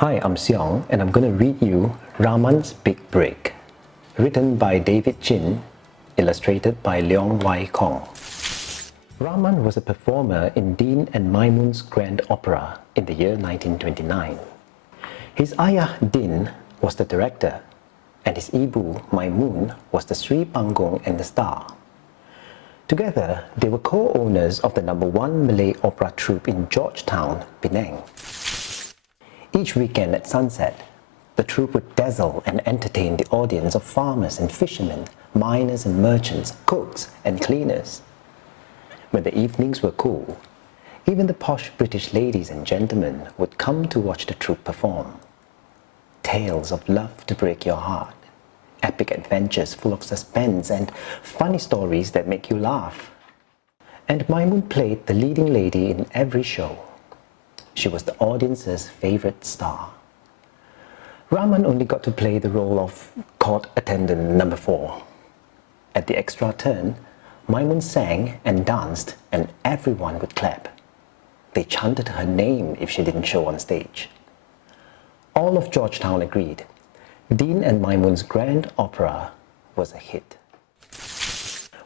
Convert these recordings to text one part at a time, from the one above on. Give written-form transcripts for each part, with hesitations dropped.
Hi, I'm Seong and I'm going to read you Rahman's Big Break, written by David Chin, illustrated by Leong Wai Khong. Rahman was a performer in Dean and Maimun's Grand Opera in the year 1929. His ayah Din was the director and his ibu Maimun was the Sri Panggung and the star. Together, they were co-owners of the #1 Malay opera troupe in Georgetown, Penang. Each weekend at sunset, the troupe would dazzle and entertain the audience of farmers and fishermen, miners and merchants, cooks and cleaners. When the evenings were cool, even the posh British ladies and gentlemen would come to watch the troupe perform. Tales of love to break your heart, epic adventures full of suspense and funny stories that make you laugh. And Maimun played the leading lady in every show. She was the audience's favorite star. Rahman only got to play the role of court attendant number 4. At the extra turn, Maimun sang and danced and everyone would clap. They chanted her name if she didn't show on stage. All of Georgetown agreed. Dean and Maimun's Grand Opera was a hit.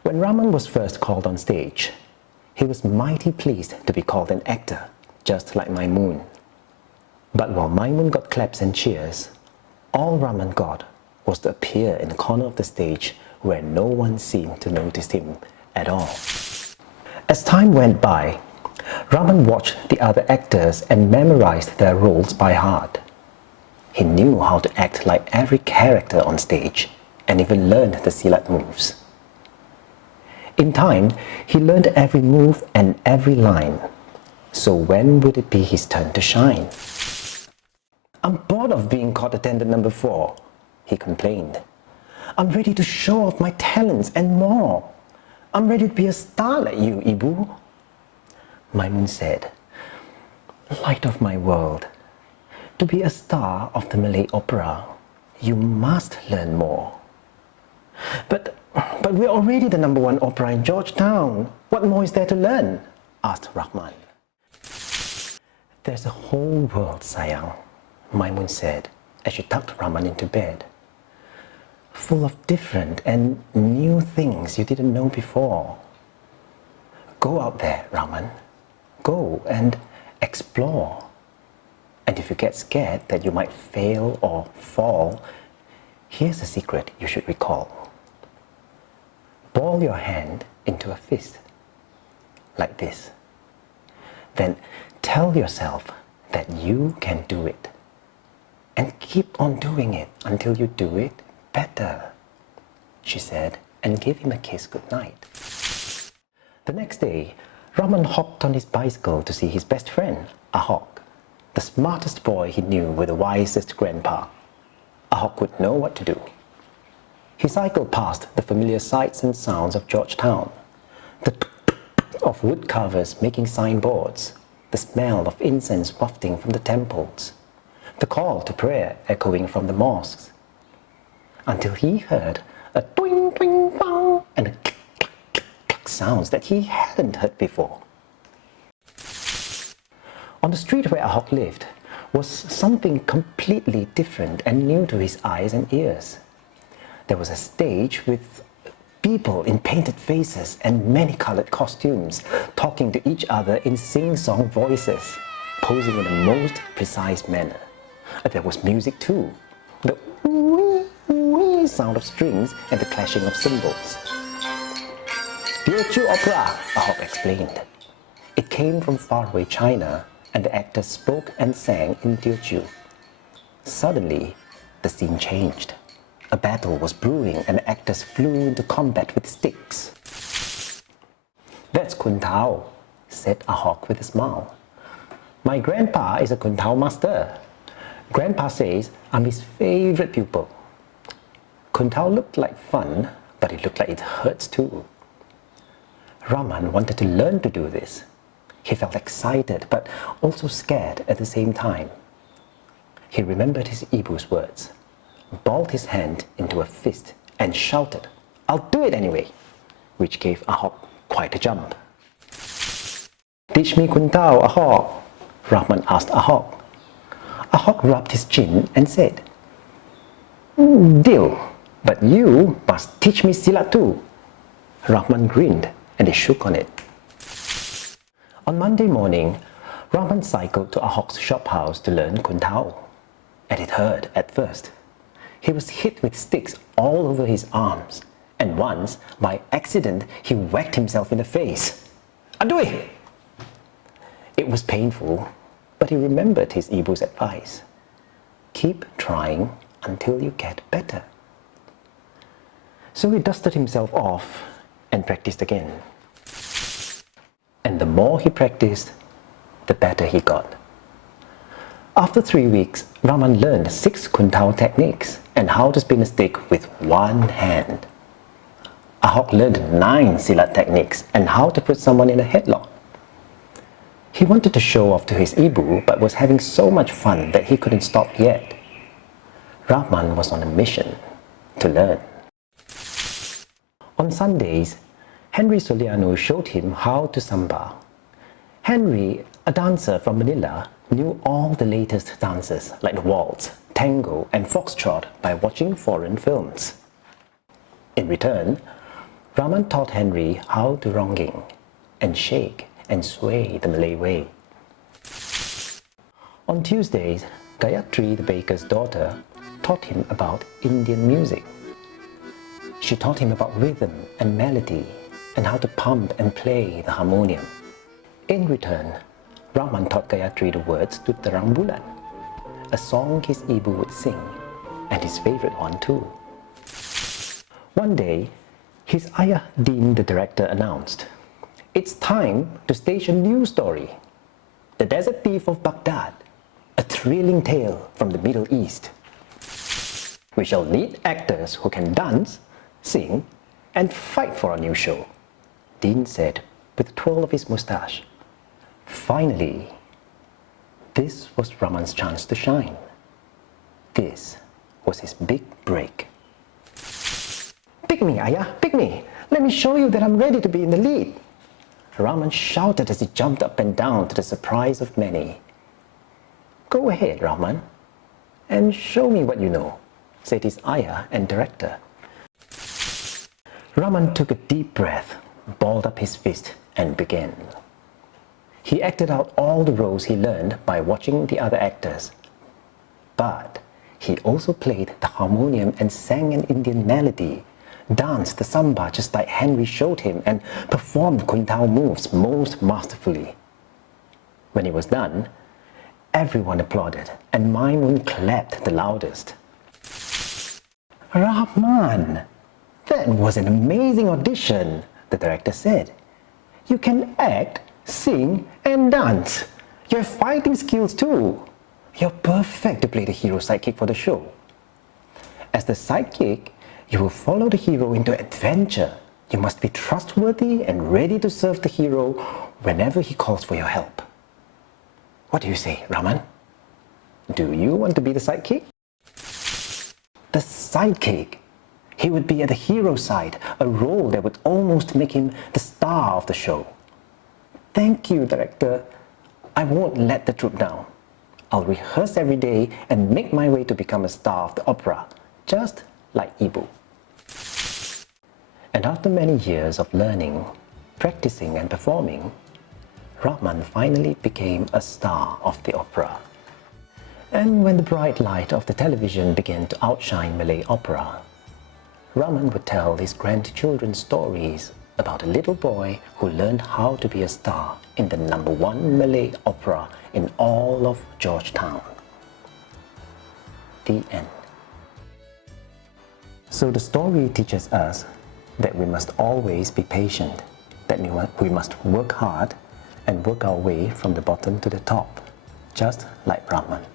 When Rahman was first called on stage, he was mighty pleased to be called an actor, just like Maimun. But while Maimun got claps and cheers, all Rahman got was to appear in the corner of the stage where no one seemed to notice him at all. As time went by, Rahman watched the other actors and memorized their roles by heart. He knew how to act like every character on stage and even learned the silat moves. In time, he learned every move and every line. So when would it be his turn to shine? "I'm bored of being court attendant number 4, he complained. "I'm ready to show off my talents and more. I'm ready to be a star like you, Ibu." Maimun said, "Light of my world, to be a star of the Malay opera, you must learn more." But we're already the #1 opera in Georgetown. What more is there to learn?" asked Rahman. "There's a whole world, sayang," Maimun said as she tucked Rahman into bed. "Full of different and new things you didn't know before. Go out there, Rahman. Go and explore. And if you get scared that you might fail or fall, here's a secret you should recall. Ball your hand into a fist, like this. Then tell yourself that you can do it. And keep on doing it until you do it better," she said, and gave him a kiss goodnight. The next day, Rahman hopped on his bicycle to see his best friend, Ahok, the smartest boy he knew with the wisest grandpa. Ahok would know what to do. He cycled past the familiar sights and sounds of Georgetown, the of wood carvers making signboards, the smell of incense wafting from the temples, the call to prayer echoing from the mosques, until he heard a twing twing bang and a click click click click sounds that he hadn't heard before. On the street where Ahok lived was something completely different and new to his eyes and ears. There was a stage with people in painted faces and many-colored costumes, talking to each other in sing-song voices, posing in the most precise manner. There was music too, the wee sound of strings and the clashing of cymbals. "Teochew opera," Ahok explained. It came from faraway China, and the actors spoke and sang in Teochew. Suddenly, the scene changed. A battle was brewing and the actors flew into combat with sticks. "That's Kun Tao," said Ahok with a smile. "My grandpa is a Kun Tao master. Grandpa says I'm his favorite pupil." Kun Tao looked like fun, but it looked like it hurts too. Rahman wanted to learn to do this. He felt excited, but also scared at the same time. He remembered his ibu's words, balled his hand into a fist and shouted, "I'll do it anyway," which gave Ahok quite a jump. "Teach me Kun Tao, Ahok," Rahman asked Ahok. Ahok rubbed his chin and said, "Deal, but you must teach me silat too." Rahman grinned and they shook on it. On Monday morning, Rahman cycled to Ahok's shop house to learn Kun Tao, and it hurt at first. He was hit with sticks all over his arms, and once, by accident, he whacked himself in the face. Adui! It was painful, but he remembered his ibu's advice. Keep trying until you get better. So he dusted himself off and practiced again. And the more he practiced, the better he got. After 3 weeks, Rahman learned 6 Kun Tao techniques and how to spin a stick with one hand. Ahok learned 9 silat techniques and how to put someone in a headlock. He wanted to show off to his ibu but was having so much fun that he couldn't stop yet. Rahman was on a mission to learn. On Sundays, Henry Soliano showed him how to samba. Henry, a dancer from Manila, knew all the latest dances like the waltz, tango and foxtrot by watching foreign films. In return, Rahman taught Henry how to rongging and shake and sway the Malay way. On Tuesdays, Gayatri, the baker's daughter, taught him about Indian music. She taught him about rhythm and melody and how to pump and play the harmonium. In return, Rahman taught Gayatri the words to Terang Bulan, a song his ibu would sing, and his favorite one too. One day, his ayah Dean, the director, announced, "It's time to stage a new story, The Desert Thief of Baghdad, a thrilling tale from the Middle East. We shall need actors who can dance, sing, and fight for our new show," Dean said with a twirl of his moustache. Finally, this was Rahman's chance to shine. This was his big break. "Pick me, Ayah, pick me! Let me show you that I'm ready to be in the lead!" Rahman shouted as he jumped up and down to the surprise of many. "Go ahead, Rahman, and show me what you know," said his ayah and director. Rahman took a deep breath, balled up his fist, and began. He acted out all the roles he learned by watching the other actors. But he also played the harmonium and sang an Indian melody, danced the samba just like Henry showed him, and performed Kun Tao moves most masterfully. When he was done, everyone applauded and Maimun clapped the loudest. "Rahman, that was an amazing audition," the director said. "You can act, sing and dance. You have fighting skills too. You're perfect to play the hero sidekick for the show. As the sidekick, you will follow the hero into adventure. You must be trustworthy and ready to serve the hero whenever he calls for your help. What do you say, Rahman? Do you want to be the sidekick?" The sidekick! He would be at the hero's side, a role that would almost make him the star of the show. "Thank you, director. I won't let the troupe down. I'll rehearse every day and make my way to become a star of the opera, just like Ibu." And after many years of learning, practicing and performing, Rahman finally became a star of the opera. And when the bright light of the television began to outshine Malay opera, Rahman would tell his grandchildren stories about a little boy who learned how to be a star in the #1 Malay opera in all of Georgetown. The end. So the story teaches us that we must always be patient, that we must work hard and work our way from the bottom to the top, just like Rahman.